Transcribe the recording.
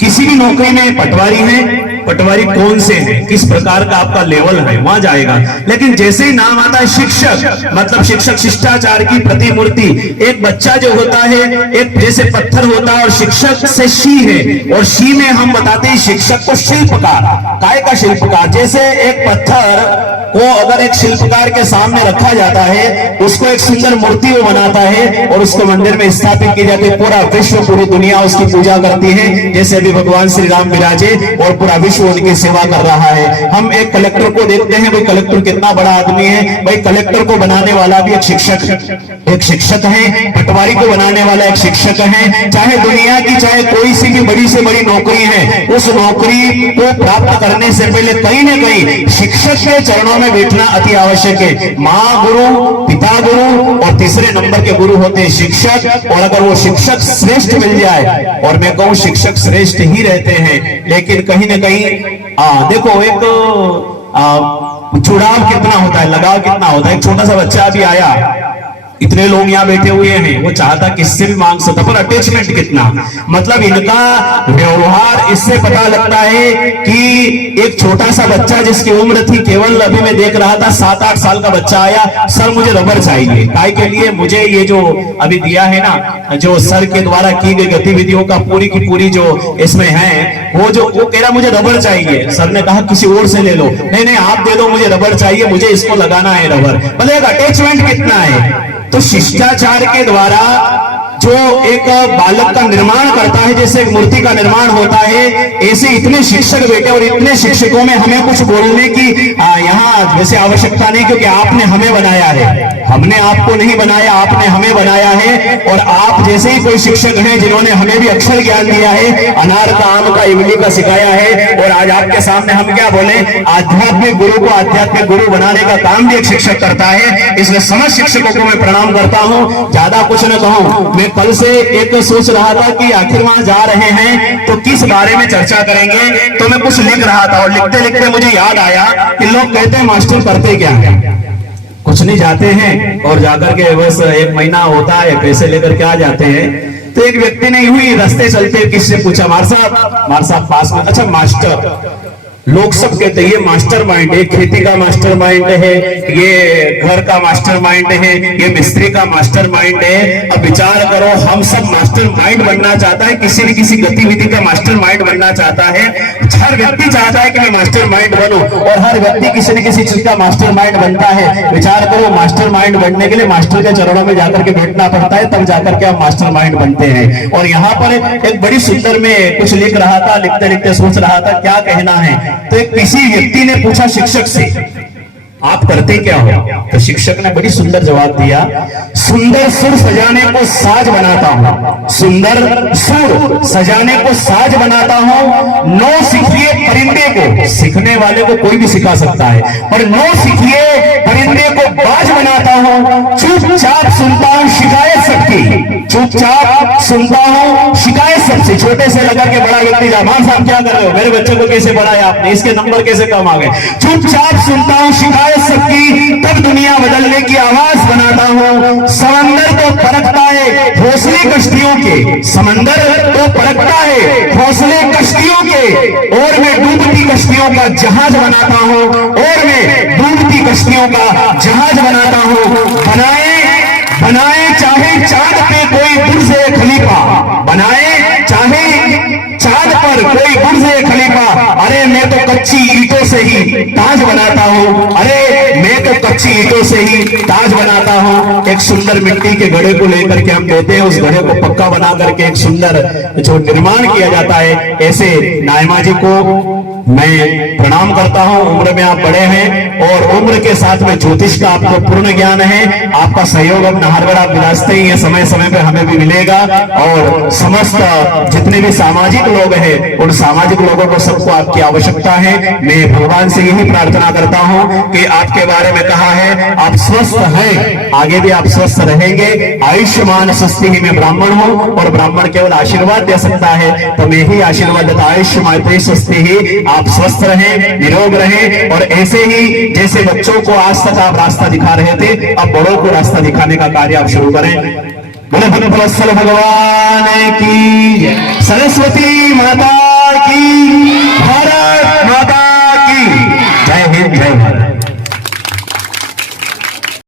किसी भी नौकरी में पटवारी है, पटवारी कौन से हैं, किस प्रकार का आपका लेवल है, वहां जाएगा। लेकिन जैसे ही नाम आता है शिक्षक, मतलब शिक्षक शिष्टाचार की प्रतिमूर्ति। एक बच्चा जो होता है एक जैसे पत्थर होता है और शिक्षक से शी है, और शी में हम बताते हैं शिक्षक को शिल्पकार, काय का शिल्पकार। जैसे एक पत्थर को अगर एक शिल्पकार के सामने रखा जाता है, उसको एक सुंदर मूर्ति वो बनाता है और उसको मंदिर में स्थापित की जाती है। पूरा विश्व, पूरी दुनिया उसकी पूजा करती है। जैसे अभी भगवान श्री राम विराजे और पूरा विश्व उनकी सेवा कर रहा है। हम एक कलेक्टर को देखते हैं, भाई कलेक्टर कितना बड़ा आदमी है। भाई कलेक्टर को बनाने वाला भी एक शिक्षक है। पटवारी को बनाने वाला एक शिक्षक है। चाहे दुनिया की चाहे कोई सी भी बड़ी से बड़ी नौकरी है, उस नौकरी को प्राप्त करने से पहले कहीं न कहीं शिक्षक के चरणों में बैठना अति आवश्यक है। माँ गुरु, पिता गुरु और तीसरे नंबर के गुरु होते हैं शिक्षक। और अगर वो शिक्षक श्रेष्ठ मिल जाए, और मैं कहूं शिक्षक श्रेष्ठ ही रहते हैं, लेकिन कहीं ना कहीं देखो एक जुड़ाव कितना होता है, लगाव कितना होता है। एक छोटा सा बच्चा अभी आया, इतने लोग यहाँ बैठे हुए हैं, वो चाहता किससे भी मांग सकता, पर अटैचमेंट कितना, मतलब इनका व्यवहार इससे पता लगता है कि एक छोटा सा बच्चा जिसकी उम्र थी केवल, अभी मैं देख रहा था 7-8 साल का बच्चा आया, सर मुझे रबर चाहिए। काय के लिए? मुझे ये जो अभी दिया है ना, जो सर के द्वारा की गई गतिविधियों का पूरी की पूरी जो इसमें है, वो कह रहा मुझे रबर चाहिए। सर ने कहा किसी और से ले लो। नहीं नहीं, आप दे दो, मुझे रबर चाहिए, मुझे इसको लगाना है रबर। मतलब एक अटैचमेंट कितना है। तो शिष्टाचार के द्वारा जो एक बालक का निर्माण करता है, जैसे एक मूर्ति का निर्माण होता है, ऐसे इतने शिक्षक बैठे और इतने शिक्षकों में हमें कुछ बोलने की यहाँ वैसे आवश्यकता नहीं, क्योंकि आपने हमें बनाया है, हमने आपको नहीं बनाया, आपने हमें बनाया है। और आप जैसे ही कोई शिक्षक हैं जिन्होंने हमें भी अक्षर ज्ञान दिया है, अनार का, आम का, इमली का सिखाया है, और आज आपके सामने हम क्या बोले, आध्यात्मिक गुरु को आध्यात्मिक गुरु बनाने का काम भी एक शिक्षक करता है। इसलिए समस्त शिक्षकों को मैं प्रणाम करता हूँ। ज्यादा कुछ न कहूँ, मैं कल से एक सोच रहा था कि आखिर वहां जा रहे हैं तो किस बारे में चर्चा करेंगे, तो मैं कुछ लिख रहा था और लिखते लिखते मुझे याद आया कि लोग कहते हैं मास्टर करते क्या है, कुछ नहीं, जाते हैं और जाकर के बस 1 महीना होता है, पैसे लेकर के आ जाते हैं। तो एक व्यक्ति ने यूं ही रास्ते चलते किससे पूछा, मार साहब पास में, अच्छा मास्टर, लोग सब कहते हैं ये मास्टर माइंड है, खेती का मास्टर माइंड है, ये घर का मास्टर माइंड है, ये मिस्त्री का मास्टर माइंड है। अब विचार करो, हम सब मास्टर माइंड बनना चाहता है, किसी न किसी गतिविधि का मास्टर माइंड बनना चाहता है। हर व्यक्ति चाहता है कि मैं मास्टर माइंड बनूं, और हर व्यक्ति किसी न किसी चीज का मास्टर माइंड बनता है। विचार करो, मास्टर माइंड बनने के लिए मास्टर के चरणों में जाकर के बैठना पड़ता है, तब जाकर के आप मास्टर माइंड बनते हैं। और यहाँ पर एक बड़ी सुंदर में कुछ लिख रहा था, लिखते लिखते सोच रहा था क्या कहना है। तो एक किसी व्यक्ति ने पूछा शिक्षक से, आप करते क्या हो? तो शिक्षक ने बड़ी सुंदर जवाब दिया, सुंदर सुर सजाने को साज बनाता हूँ, सुंदर सुर सजाने को साज बनाता हूँ। नो सीखिए परिंदे को, सीखने वाले को कोई भी सिखा सकता है, पर नो सीखिए परिंदे को बाज बनाता हूँ। चुपचाप सुनता हूँ शिकायत सबकी, चुपचाप सुनता हूँ शिकायत सबसे। छोटे से लेकर के बड़ा व्यक्ति, मान साहब क्या कर रहे हो, मेरे बच्चे को कैसे पढ़ाया आपने, इसके नंबर कैसे कम आ गए। चुपचाप सुनता हूँ शिकायत सबकी, तब दुनिया बदलने की आवाज बनाता हूँ। समंदर तो परखता है हौसले कश्तियों के, समंदर तो परखता है हौसले कश्तियों के, और मैं डूबती कश्तियों का जहाज बनाता हूँ, और मैं डूबती कश्तियों का जहाज बनाता हूँ। बनाए चाहे चांद पे कोई बुर्ज खलीफा, बनाए चाहे चांद पर कोई बुर्ज खलीफा, अरे मैं तो कच्ची ईंटों से ही ताज बनाता हूँ, अरे मैं तो कच्ची ईंटों से ही ताज बनाता हूँ। एक सुंदर मिट्टी के घड़े को लेकर के हम कहते हैं, उस घड़े को पक्का बना करके एक सुंदर जो निर्माण किया जाता है। ऐसे नायमा जी को मैं प्रणाम करता हूं। उम्र में आप बड़े हैं और उम्र के साथ में ज्योतिष का आपको पूर्ण ज्ञान है। आपका सहयोग अब नाहरगढ़ आप विरासते ही है, समय समय पे हमें भी मिलेगा। और समस्त जितने भी सामाजिक लोग हैं, उन सामाजिक लोगों को सबको आपकी आवश्यकता है। मैं भगवान से यही प्रार्थना करता हूं कि आपके बारे में कहा है आप स्वस्थ हैं, आगे भी आप स्वस्थ रहेंगे। आयुष्मान स्वस्ति ही, मैं ब्राह्मण हूं और ब्राह्मण केवल आशीर्वाद दे सकता है, तो मैं ही आशीर्वाद देता। आयुष्मान स्वस्ति ही, आप स्वस्थ रहें, निरोग रहें। और ऐसे ही जैसे बच्चों को आज तक आप रास्ता दिखा रहे थे, अब बड़ों को रास्ता दिखाने का कार्य आप शुरू करें। बोले भगवान की, सरस्वती माता की, भारत माता की। जय हिंद, जय भारत।